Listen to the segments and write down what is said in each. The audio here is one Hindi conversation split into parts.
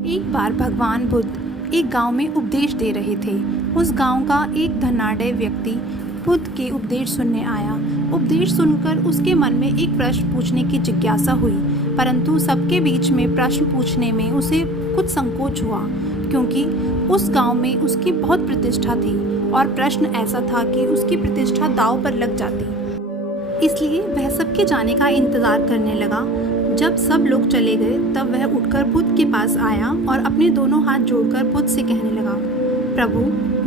एक बार भगवान बुद्ध एक गांव में उपदेश दे रहे थे। उस गांव का एक धनाढ्य व्यक्ति बुद्ध के उपदेश सुनने आया। उपदेश सुनकर उसके मन में एक प्रश्न पूछने की जिज्ञासा हुई, परंतु सबके बीच में प्रश्न पूछने में उसे कुछ संकोच हुआ, क्योंकि उस गांव में उसकी बहुत प्रतिष्ठा थी और प्रश्न ऐसा था कि उसकी प्रतिष्ठा दांव पर लग जाती। इसलिए वह सबके जाने का इंतज़ार करने लगा। जब सब लोग चले गए तब वह उठकर बुद्ध के पास आया और अपने दोनों हाथ जोड़कर बुद्ध से कहने लगा, प्रभु,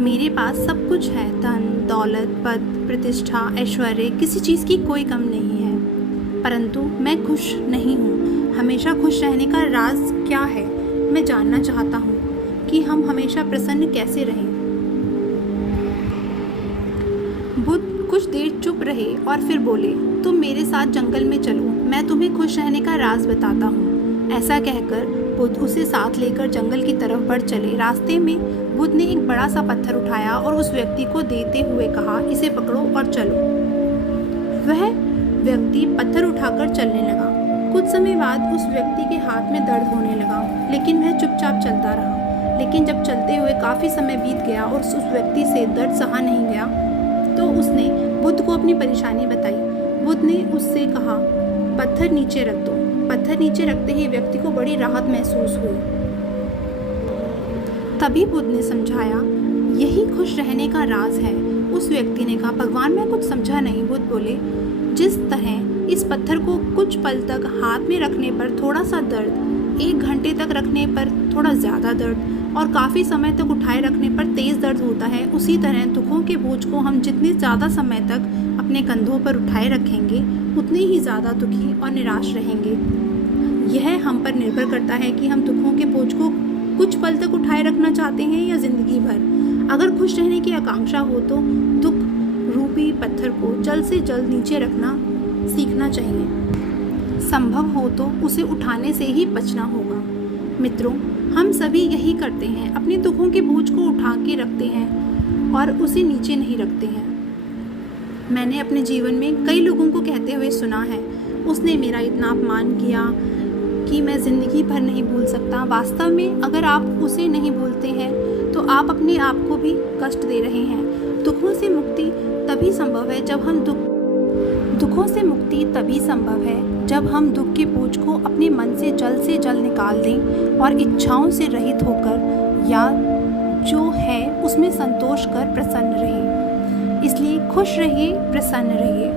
मेरे पास सब कुछ है, धन दौलत पद प्रतिष्ठा ऐश्वर्य, किसी चीज़ की कोई कम नहीं है, परंतु मैं खुश नहीं हूँ। हमेशा खुश रहने का राज क्या है? मैं जानना चाहता हूँ कि हम हमेशा प्रसन्न कैसे रहें। बुद्ध कुछ देर चुप रहे और फिर बोले, तुम मेरे साथ जंगल में चलो, मैं तुम्हें खुश रहने का राज बताता हूँ। ऐसा कहकर बुद्ध उसे साथ लेकर जंगल की तरफ बढ़ चले। रास्ते में बुद्ध ने एक बड़ा सा पत्थर उठाया और उस व्यक्ति को देते हुए कहा, इसे पकड़ो और चलो। वह व्यक्ति पत्थर उठाकर चलने लगा। कुछ समय बाद उस व्यक्ति के हाथ में दर्द होने लगा, लेकिन वह चुपचाप चलता रहा। लेकिन जब चलते हुए काफ़ी समय बीत गया और उस व्यक्ति से दर्द सहा नहीं गया, तो उसने बुद्ध को अपनी परेशानी बताई। बुद्ध ने उससे कहा, पत्थर नीचे रख दो। पत्थर नीचे रखते ही व्यक्ति को बड़ी राहत महसूस हुई। तभी बुद्ध ने समझाया, यही खुश रहने का राज है। उस व्यक्ति ने कहा, भगवान, मैं कुछ समझा नहीं। बुद्ध बोले, जिस तरह इस पत्थर को कुछ पल तक हाथ में रखने पर थोड़ा सा दर्द, 1 घंटे तक रखने पर थोड़ा ज़्यादा दर्द और काफ़ी समय तक उठाए रखने पर तेज़ दर्द होता है, उसी तरह दुखों के बोझ को हम जितने ज़्यादा समय तक अपने कंधों पर उठाए रखेंगे, उतने ही ज़्यादा दुखी और निराश रहेंगे। यह हम पर निर्भर करता है कि हम दुखों के बोझ को कुछ पल तक उठाए रखना चाहते हैं या ज़िंदगी भर। अगर खुश रहने की आकांक्षा हो तो दुख रूपी पत्थर को जल्द से जल्द नीचे रखना सीखना चाहिए। संभव हो तो उसे उठाने से ही बचना होगा। मित्रों, हम सभी यही करते हैं, अपने दुखों के बोझ को उठा के रखते हैं और उसे नीचे नहीं रखते हैं। मैंने अपने जीवन में कई लोगों को कहते हुए सुना है, उसने मेरा इतना अपमान किया कि मैं ज़िंदगी भर नहीं भूल सकता। वास्तव में अगर आप उसे नहीं भूलते हैं तो आप अपने आप को भी कष्ट दे रहे हैं। दुखों से मुक्ति तभी संभव है जब हम दुख के बोझ को अपने मन से जल्द निकाल दें और इच्छाओं से रहित होकर या जो है उसमें संतोष कर प्रसन्न रहें। इसलिए खुश रहिए, प्रसन्न रहिए।